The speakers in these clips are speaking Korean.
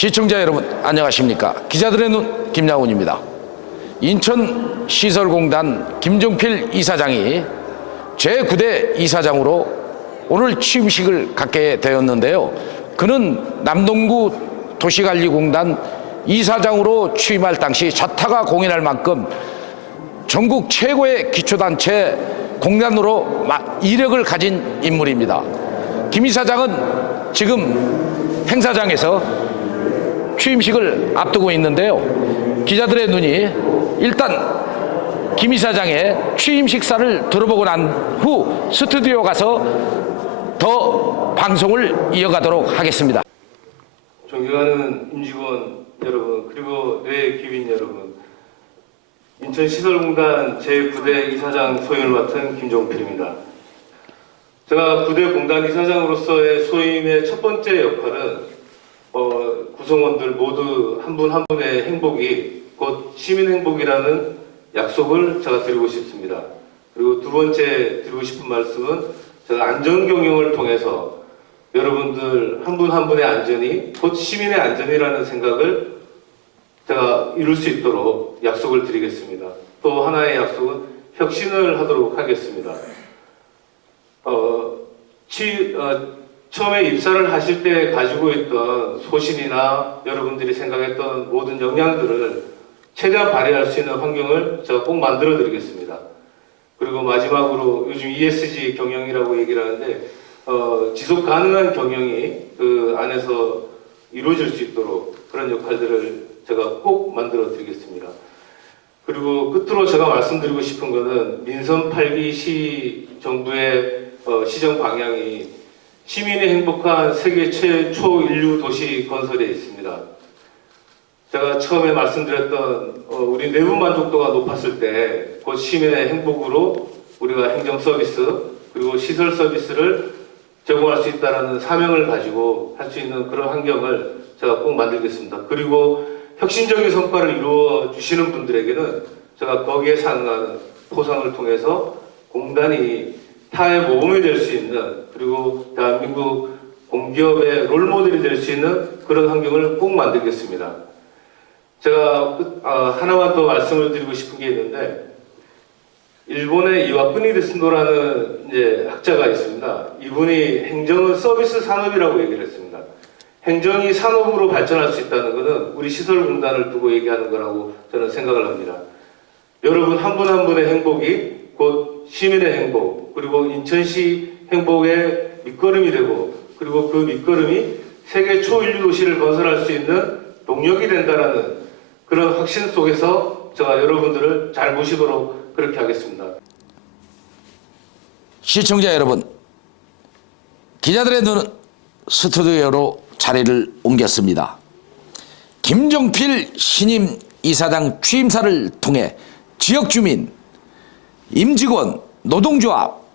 시청자 여러분 안녕하십니까? 기자들의 눈 김양훈입니다. 인천시설공단 김종필 이사장이 제9대 이사장으로 오늘 취임식을 갖게 되었는데요. 그는 남동구 도시관리공단 이사장으로 취임할 당시 자타가 공인할 만큼 전국 최고의 기초단체 공단으로 마- 이력을 가진 인물입니다. 김 이사장은 지금 행사장에서 취임식을 앞두고 있는데요. 기자들의 눈이 일단 김 이사장의 취임 식사를 들어보고 난 후 스튜디오 가서 더 방송을 이어가도록 하겠습니다. 존경하는 임직원 여러분 그리고 뇌 기빈 여러분 인천시설공단 제9대 이사장 소임을 맡은 김종필입니다. 제가 9대 공단 이사장으로서의 소임의 첫 번째 역할은 어, 구성원들 모두 한 분 한 분의 행복이 곧 시민 행복이라는 약속을 제가 드리고 싶습니다. 그리고 두 번째 드리고 싶은 말씀은 제가 안전 경영을 통해서 여러분들 한 분한 분의 안전이 곧 시민의 안전이라는 생각을 제가 이룰 수 있도록 약속을 드리겠습니다. 또 하나의 약속은 혁신을 하도록 하겠습니다. 어, 취, 어, 처음에 입사를 하실 때 가지고 있던 소신이나 여러분들이 생각했던 모든 역량들을 최대한 발휘할 수 있는 환경을 제가 꼭 만들어 드리겠습니다. 그리고 마지막으로 요즘 ESG 경영이라고 얘기를 하는데 어, 지속 가능한 경영이 그 안에서 이루어질 수 있도록 그런 역할들을 제가 꼭 만들어 드리겠습니다. 그리고 끝으로 제가 말씀드리고 싶은 것은 민선 8기 시 정부의 어, 시정 방향이 시민의 행복한 세계 최초 인류 도시 건설에 있습니다. 제가 처음에 말씀드렸던 어, 우리 내부 만족도가 높았을 때 곧 시민의 행복으로 우리가 행정 서비스 그리고 시설 서비스를 제공할 수 있다는 사명을 가지고 할 수 있는 그런 환경을 제가 꼭 만들겠습니다. 그리고 혁신적인 성과를 이루어 주시는 분들에게는 제가 거기에 상응하는 포상을 통해서 공단이 타의 모범이 될 수 있는 그리고 대한민국 공기업의 롤모델이 될 수 있는 그런 환경을 꼭 만들겠습니다. 제가 끝- 아, 하나만 더 말씀을 드리고 싶은 게 있는데 일본의 이와쿠니 데스노라는 이제 학자가 있습니다. 이분이 행정은 서비스 산업이라고 얘기를 했습니다. 행정이 산업으로 발전할 수 있다는 것은 우리 시설공단을 두고 얘기하는 거라고 저는 생각을 합니다. 여러분 한 분한 분의 행복이 곧 시민의 행복 그리고 인천시 행복의 밑거름이 되고 그리고 그 밑거름이 세계 초인류 도시를 건설할 수 있는 동력이 된다라는 그런 확신 속에서 제가 여러분들을 잘 모시도록 그렇게 하겠습니다. 시청자 여러분, 기자들의 눈은 스튜디오로 자리를 옮겼습니다. 김종필 신임 이사장 취임사를 통해 지역 주민, 임직원, 노동조합,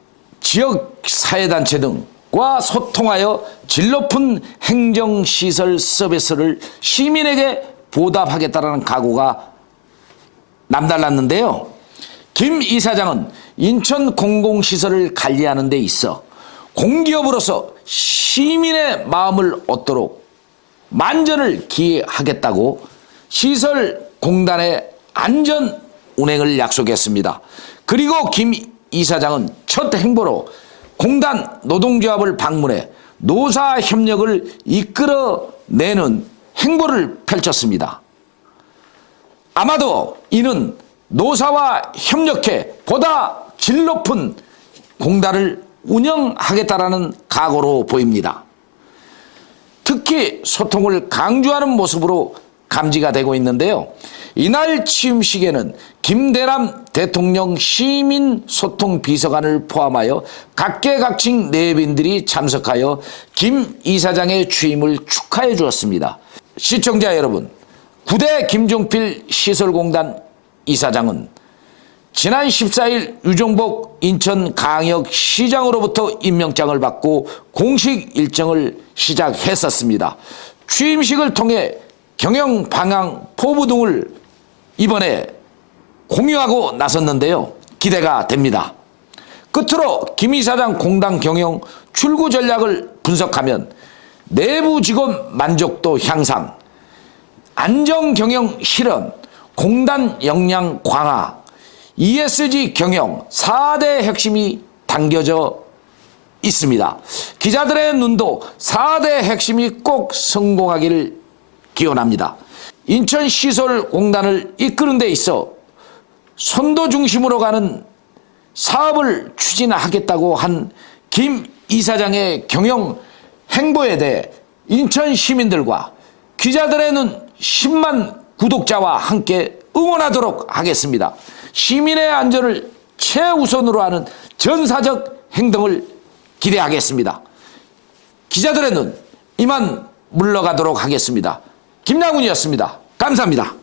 지역 사회단체 등과 소통하여 질 높은 행정시설 서비스를 시민에게 보답하겠다는 각오가 남달랐는데요. 김 이사장은 인천 공공시설을 관리하는 데 있어 공기업으로서 시민의 마음을 얻도록 만전을 기하겠다고 시설 공단의 안전 운행을 약속했습니다. 그리고 김 이사장은 첫 행보로 공단 노동조합을 방문해 노사 협력을 이끌어내는 행보를 펼쳤습니다. 아마도 이는 노사와 협력해 보다 질 높은 공단을 운영하겠다라는 각오로 보입니다. 특히 소통을 강조하는 모습으로 감지가 되고 있는데요. 이날 취임식에는 김대남 대통령 시민소통비서관을 포함하여 각계각층 내빈들이 참석하여 김 이사장의 취임을 축하해 주었습니다. 시청자 여러분, 구대 김종필 시설공단 이사장은 지난 14일 유종복 인천강역시장으로부터 임명장을 받고 공식 일정을 시작했었습니다. 취임식을 통해 경영 방향 포부 등을 이번에 공유하고 나섰는데요. 기대가 됩니다. 끝으로 김 이사장 공단 경영 출구 전략을 분석하면 내부 직원 만족도 향상, 안정 경영 실현, 공단 역량 강화, ESG 경영 4대 핵심이 담겨져 있습니다. 기자들의 눈도 4대 핵심이 꼭 성공하기를 기원합니다. 인천시설공단을 이끄는 데 있어 선도 중심으로 가는 사업을 추진하겠다고 한 김 이사장의 경영 행보에 대해 인천 시민들과 기자들의 눈 10만 구독자와 함께 응원하도록 하겠습니다. 시민의 안전을 최우선으로 하는 전사적 행동을 기대하겠습니다. 기자들의 눈 이만 물러가도록 하겠습니다. 김나군이었습니다. 감사합니다.